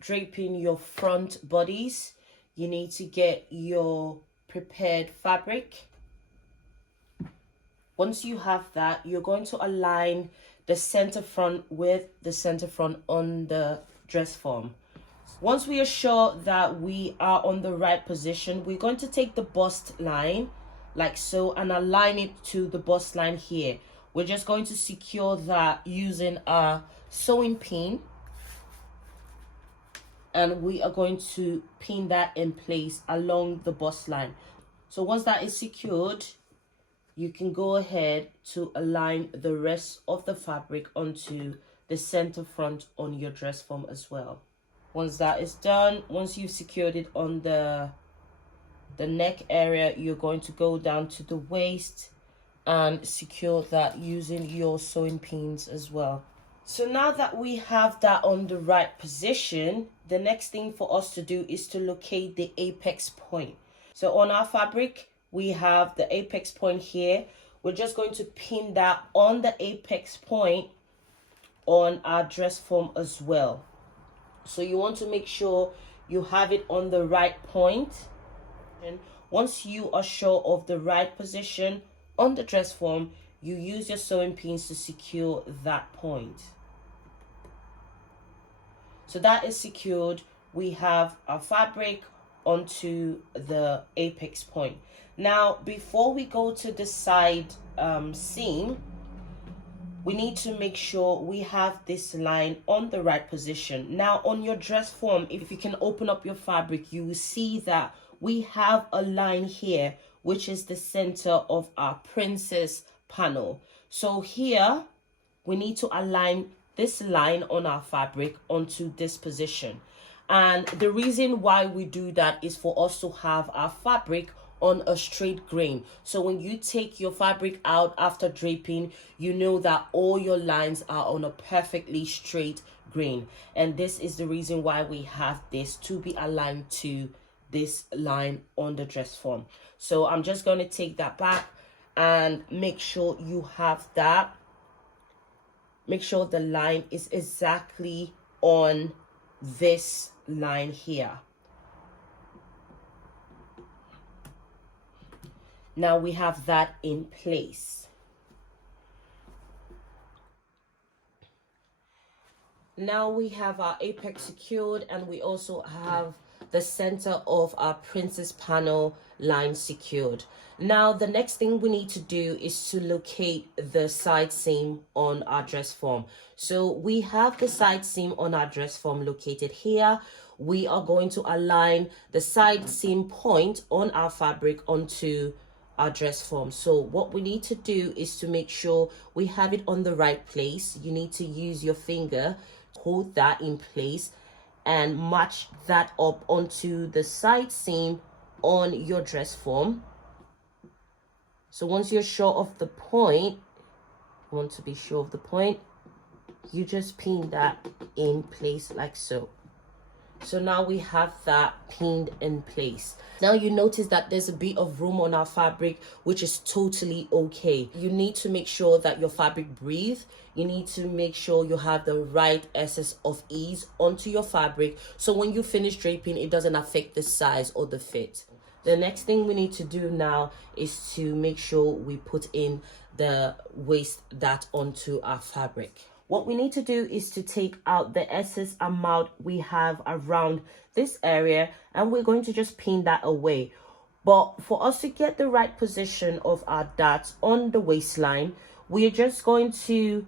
draping your front bodies, you need to get your prepared fabric. Once you have that, you're going to align the center front with the center front on the dress form. Once we are sure that we are on the right position, we're going to take the bust line like so and align it to the bust line here. We're just going to secure that using a sewing pin, and we are going to pin that in place along the bust line. So once that is secured, you can go ahead to align the rest of the fabric onto the center front on your dress form as well. Once that is done, once you've secured it on the neck area, you're going to go down to the waist and secure that using your sewing pins as well. So now that we have that on the right position, the next thing for us to do is to locate the apex point. So on our fabric, we have the apex point here. We're just going to pin that on the apex point on our dress form as well. So you want to make sure you have it on the right point. And once you are sure of the right position on the dress form, you use your sewing pins to secure that point. So that is secured. We have our fabric onto the apex point. Now, before we go to the side seam, we need to make sure we have this line on the right position. Now, on your dress form, if you can open up your fabric, you will see that we have a line here, which is the center of our princess panel. So here, we need to align this line on our fabric onto this position. And the reason why we do that is for us to have our fabric on a straight grain. So when you take your fabric out after draping, you know that all your lines are on a perfectly straight grain. And this is the reason why we have this to be aligned to this line on the dress form. So I'm just going to take that back and make sure you have that. Make sure the line is exactly on this line here. Now we have that in place. Now we have our apex secured, and we also have the center of our princess panel line secured. Now the next thing we need to do is to locate the side seam on our dress form. So we have the side seam on our dress form located here. We are going to align the side seam point on our fabric onto our dress form. So what we need to do is to make sure we have it on the right place. You need to use your finger, hold that in place, and match that up onto the side seam on your dress form. So once you're sure of the point, you want to be sure of the point, you just pin that in place like so. So now we have that pinned in place. Now you notice that there's a bit of room on our fabric, which is totally okay. You need to make sure that your fabric breathes. You need to make sure you have the right essence of ease onto your fabric, so when you finish draping, it doesn't affect the size or the fit. The next thing we need to do now is to make sure we put in the waist dart onto our fabric. What we need to do is to take out the excess amount we have around this area, and we're going to just pin that away. But for us to get the right position of our darts on the waistline, we're just going to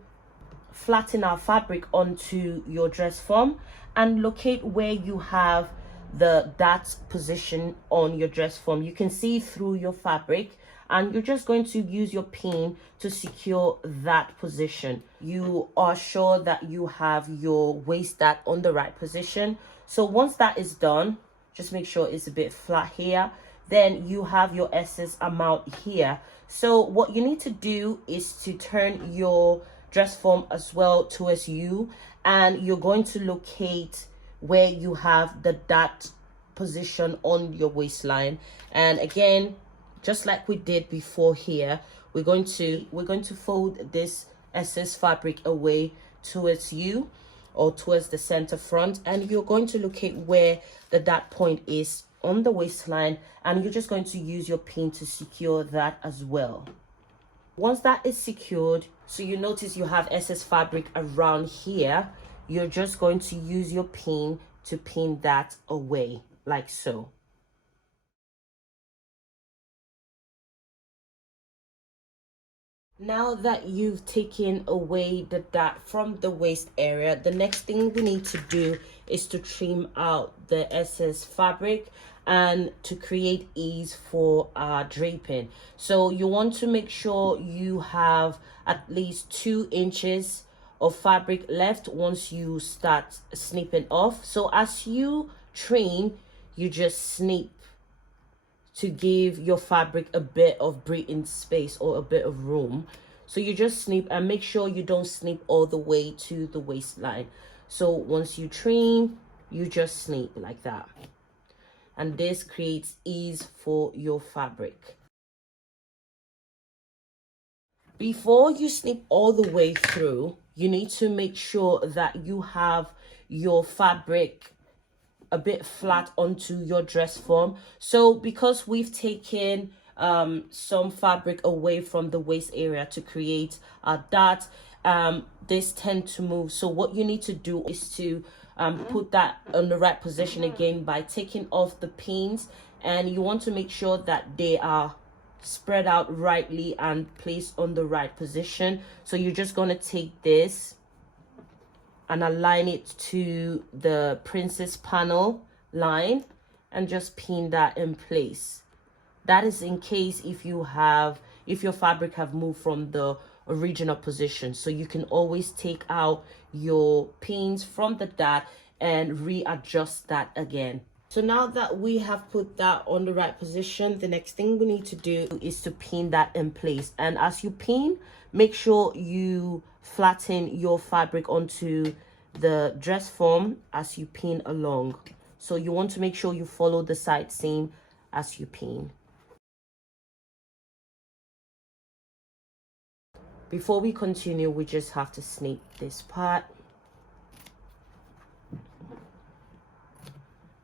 flatten our fabric onto your dress form and locate where you have the dart position on your dress form. You can see through your fabric, and you're just going to use your pin to secure that position. You are sure that you have your waist dart on the right position. So once that is done, just make sure it's a bit flat here. Then you have your excess amount here. So what you need to do is to turn your dress form as well towards you, and you're going to locate where you have the dart position on your waistline. And again, just like we did before here, we're going to fold this excess fabric away towards you. or towards the center front, and you're going to locate where the dot point is on the waistline, and you're just going to use your pin to secure that as well. Once that is secured, so you notice you have excess fabric around here, you're just going to use your pin to pin that away like so. Now that you've taken away the dot from the waist area, the next thing we need to do is to trim out the excess fabric and to create ease for draping. So you want to make sure you have at least 2 inches of fabric left once you start snipping off. So as you trim, you just snip to give your fabric a bit of breathing space or a bit of room. So you just snip, and make sure you don't snip all the way to the waistline. So once you trim, you just snip like that, and this creates ease for your fabric. Before you snip all the way through, you need to make sure that you have your fabric a bit flat onto your dress form. So because we've taken some fabric away from the waist area to create a dot, this tend to move. So what you need to do is to put that on the right position again by taking off the pins, and you want to make sure that they are spread out rightly and placed on the right position. So you're just going to take this and align it to the princess panel line and just pin that in place. That is in case if your fabric have moved from the original position. So you can always take out your pins from the dot and readjust that again. So now that we have put that on the right position, the next thing we need to do is to pin that in place. And as you pin, make sure you flatten your fabric onto the dress form as you pin along. So you want to make sure you follow the side seam as you pin. Before we continue, we just have to snip this part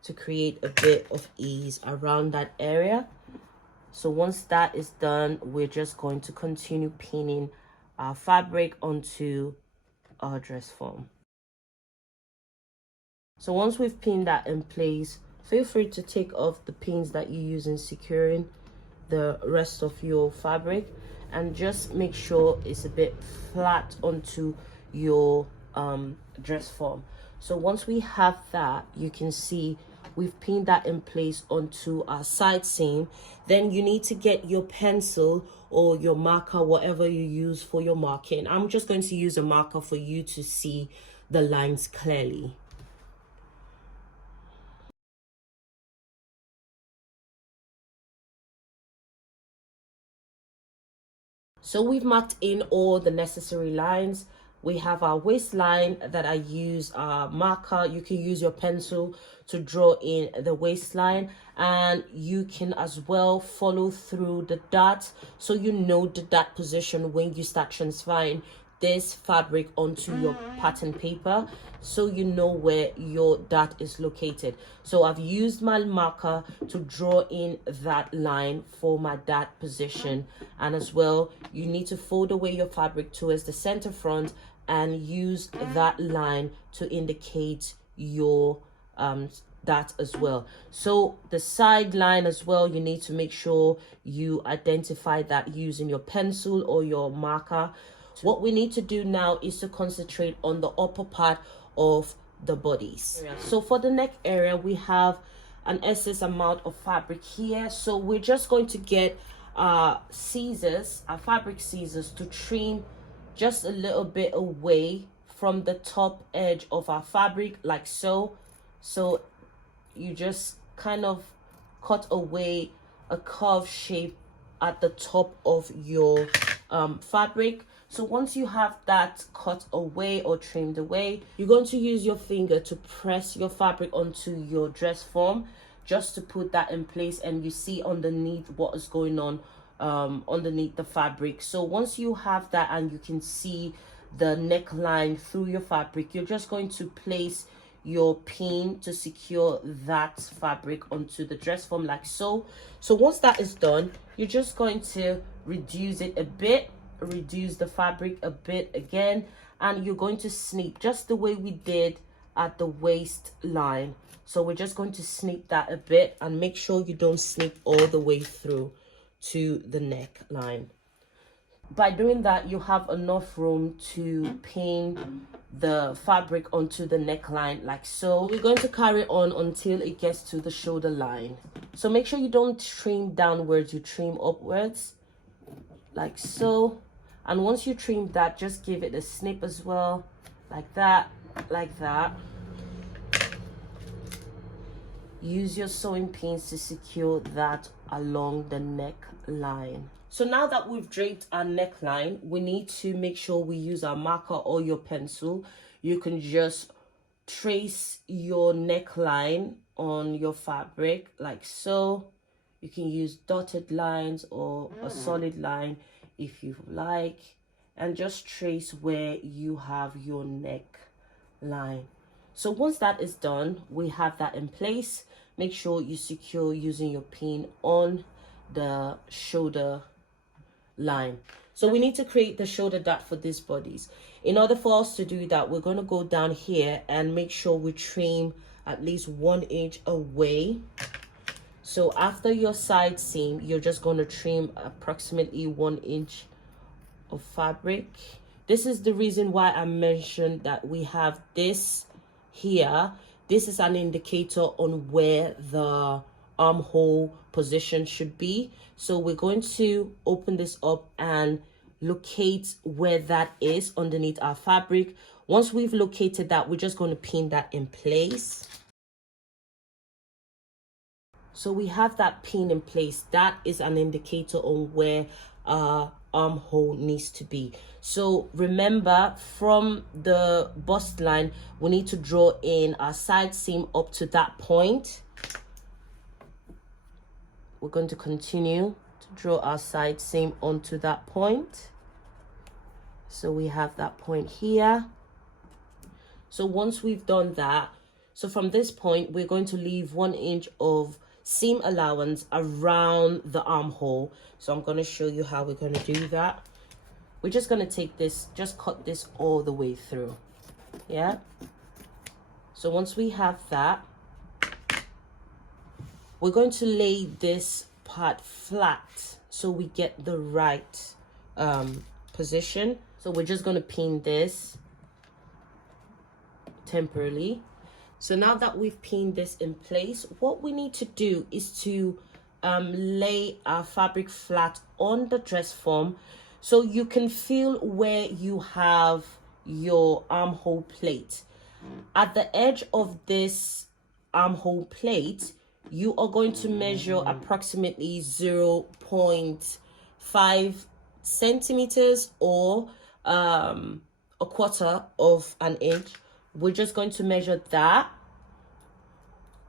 to create a bit of ease around that area. So once that is done, we're just going to continue pinning our fabric onto our dress form. So once we've pinned that in place, feel free to take off the pins that you use in securing the rest of your fabric, and just make sure it's a bit flat onto your dress form. So once we have that, you can see we've pinned that in place onto our side seam. Then you need to get your pencil or your marker, whatever you use for your marking. I'm just going to use a marker for you to see the lines clearly. So we've marked in all the necessary lines. We have our waistline that I use a marker. You can use your pencil to draw in the waistline, and you can as well follow through the dot so you know the dot position when you start transferring this fabric onto your pattern paper, so you know where your dot is located. So I've used my marker to draw in that line for my dot position, and as well you need to fold away your fabric towards the center front and use that line to indicate your dot as well. So the side line as well, you need to make sure you identify that using your pencil or your marker. What we need to do now is to concentrate on the upper part of the bodice. So for the neck area, we have an excess amount of fabric here. So we're just going to get scissors, fabric scissors, to trim just a little bit away from the top edge of our fabric, like so. So you just kind of cut away a curved shape at the top of your fabric. So once you have that cut away or trimmed away, you're going to use your finger to press your fabric onto your dress form just to put that in place, and you see underneath what is going on underneath the fabric. So once you have that and you can see the neckline through your fabric, you're just going to place your pin to secure that fabric onto the dress form like so. So once that is done, you're just going to reduce it a bit, reduce the fabric a bit again, and you're going to snip just the way we did at the waistline. So we're just going to snip that a bit, and make sure you don't snip all the way through to the neckline. By doing that, you have enough room to pin the fabric onto the neckline like so. We're going to carry on until it gets to the shoulder line. So make sure you don't trim downwards, you trim upwards like so. And once you trim that, just give it a snip as well, like that, like that. Use your sewing pins to secure that along the neckline. So now that we've draped our neckline, we need to make sure we use our marker or your pencil. You can just trace your neckline on your fabric like so. You can use dotted lines or a solid line if you like, and just trace where you have your neckline. So once that is done, we have that in place. Make sure you secure using your pin on the shoulder line. So we need to create the shoulder dart for these bodies. In order for us to do that, we're going to go down here and make sure we trim at least 1 inch away. So after your side seam, you're just going to trim approximately 1 inch of fabric. This is the reason why I mentioned that we have this here. This is an indicator on where the armhole position should be. So we're going to open this up and locate where that is underneath our fabric. Once we've located that, we're just going to pin that in place. So we have that pin in place. That is an indicator on where our armhole needs to be. So remember, from the bust line, we need to draw in our side seam up to that point. We're going to continue to draw our side seam onto that point. So we have that point here. So once we've done that, so from this point, we're going to leave 1 inch of seam allowance around the armhole. So I'm going to show you how we're going to do that. We're just going to take this, just cut this all the way through. Yeah. So once we have that, we're going to lay this part flat so we get the right position. So we're just going to pin this temporarily. So now that we've pinned this in place, what we need to do is to lay our fabric flat on the dress form, so you can feel where you have your armhole plate. At the edge of this armhole plate, you are going to measure approximately 0.5 centimeters or a quarter of an inch. We're just going to measure that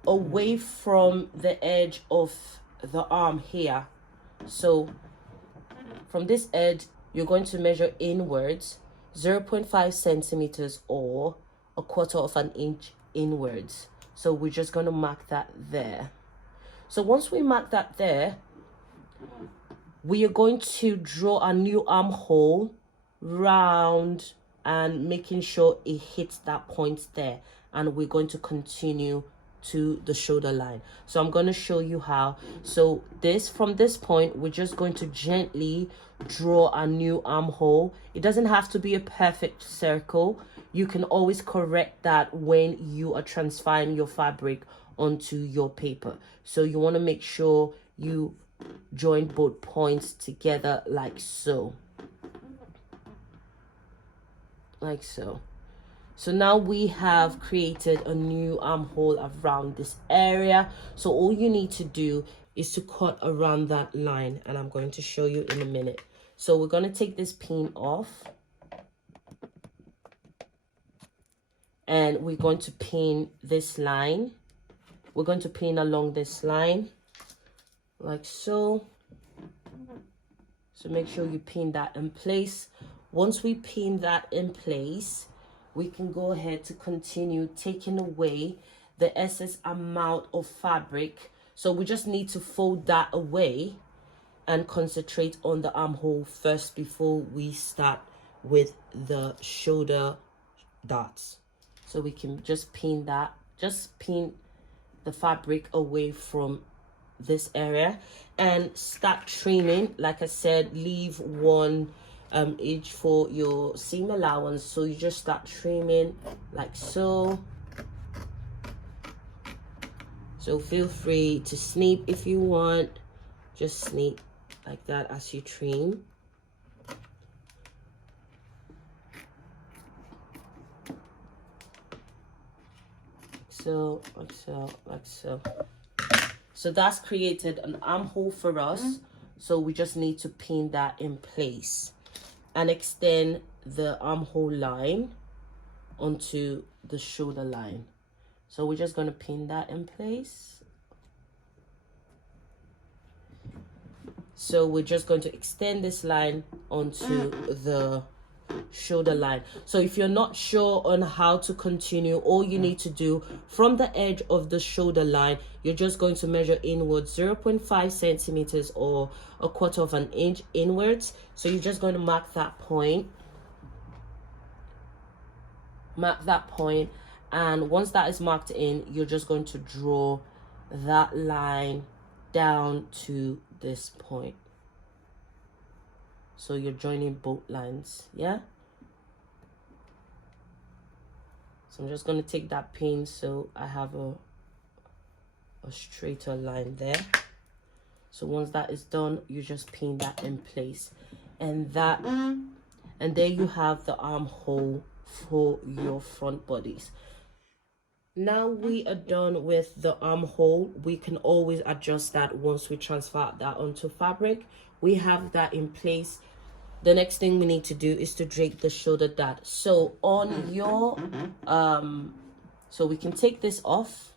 away from the edge of the arm here. So from this edge, you're going to measure inwards 0.5 centimeters or a quarter of an inch inwards. So we're just going to mark that there. So once we mark that there, we are going to draw a new armhole round and making sure it hits that point there, and we're going to continue to the shoulder line. So I'm going to show you how. So from this point, we're just going to gently draw a new armhole. It doesn't have to be a perfect circle. You can always correct that when you are transferring your fabric onto your paper. So you want to make sure you join both points together like so. Like so. So now we have created a new armhole around this area. So all you need to do is to cut around that line, and I'm going to show you in a minute. So we're going to take this pin off, and we're going to pin this line. We're going to pin along this line like so. So make sure you pin that in place. Once we pin that in place, we can go ahead to continue taking away the excess amount of fabric. So we just need to fold that away and concentrate on the armhole first before we start with the shoulder dots. So we can just pin that, just pin the fabric away from this area and start trimming. Like I said, leave 1 inch for your seam allowance. So you just start trimming like so. So feel free to snip if you want, just snip like that as you trim. So like so, like so. So that's created an armhole for us. So we just need to pin that in place and extend the armhole line onto the shoulder line. So we're just going to pin that in place. So we're just going to extend this line onto the shoulder line. So if you're not sure on how to continue, all you need to do from the edge of the shoulder line, you're just going to measure inwards 0.5 centimeters or 1/4 inch inwards. So you're just going to mark that point, and once that is marked in, you're just going to draw that line down to this point. So you're joining both lines, yeah? So I'm just going to take that pin so I have a straighter line there. So once that is done, you just pin that in place. And that, and there you have the armhole for your front bodies. Now we are done with the armhole. We can always adjust that once we transfer that onto fabric. We have that in place. The next thing we need to do is to drape the shoulder dart. So on your so we can take this off.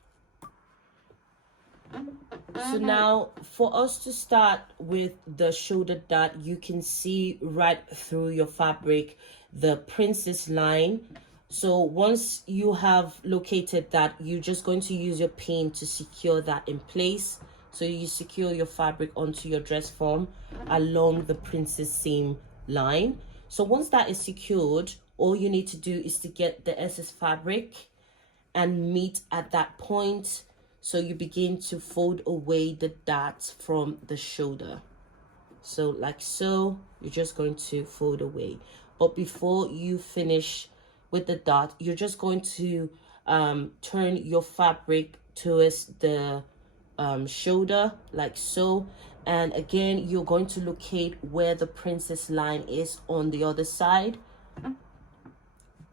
So now for us to start with the shoulder dart, you can see right through your fabric the princess line. So once you have located that, you're just going to use your pin to secure that in place. So you secure your fabric onto your dress form along the princess seam line. So once that is secured, all you need to do is to get the excess fabric and meet at that point. So you begin to fold away the darts from the shoulder. So like so, you're just going to fold away. But before you finish with the dart, you're just going to turn your fabric towards the shoulder like so, and again you're going to locate where the princess line is on the other side.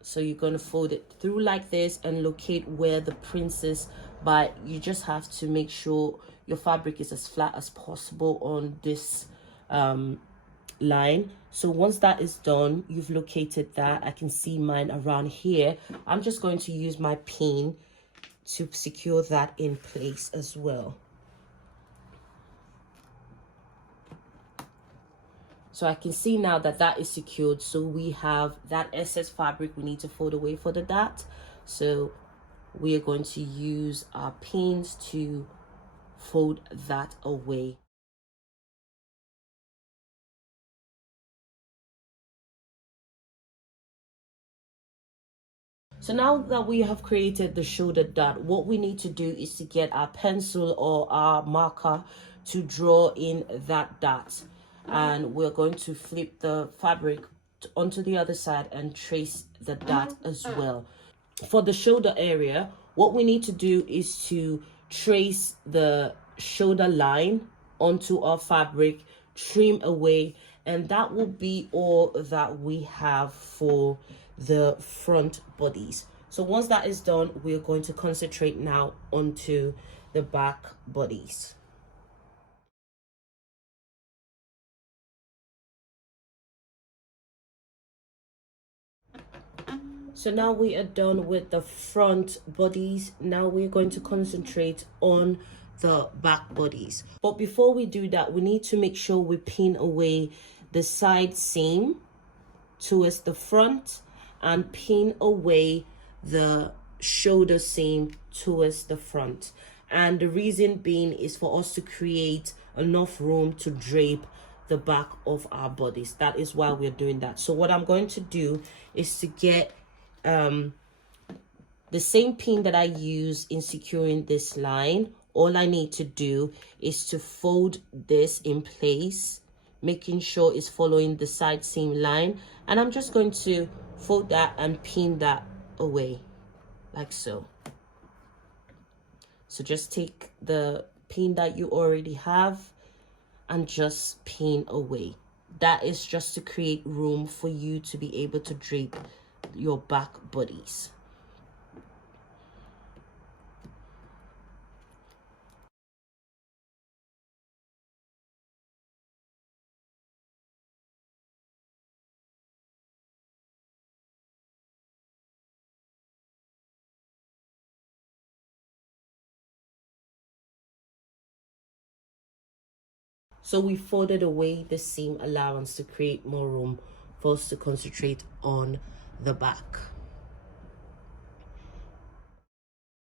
So you're going to fold it through like this and locate where the princess, but you just have to make sure your fabric is as flat as possible on this line. So once that is done, you've located that. I can see mine around here. I'm just going to use my pin to secure that in place as well. So I can see now that that is secured. So we have that excess fabric we need to fold away for the dart. So we are going to use our pins to fold that away. So now that we have created the shoulder dart, what we need to do is to get our pencil or our marker to draw in that dart. And we're going to flip the fabric onto the other side and trace the dart as well. For the shoulder area, what we need to do is to trace the shoulder line onto our fabric, trim away, and that will be all that we have for the front bodies. So once that is done, we're going to concentrate now onto the back bodies. So now we are done with the front bodies. Now we're going to concentrate on the back bodies. But before we do that, we need to make sure we pin away the side seam towards the front and pin away the shoulder seam towards the front. And the reason being is for us to create enough room to drape the back of our bodice. That is why we're doing that. So what I'm going to do is to get the same pin that I use in securing this line. All I need to do is to fold this in place, making sure it's following the side seam line, and I'm just going to fold that and pin that away like so. So just take the pin that you already have and just pin away. That is just to create room for you to be able to drape your back bodies. So we folded away the seam allowance to create more room for us to concentrate on the back.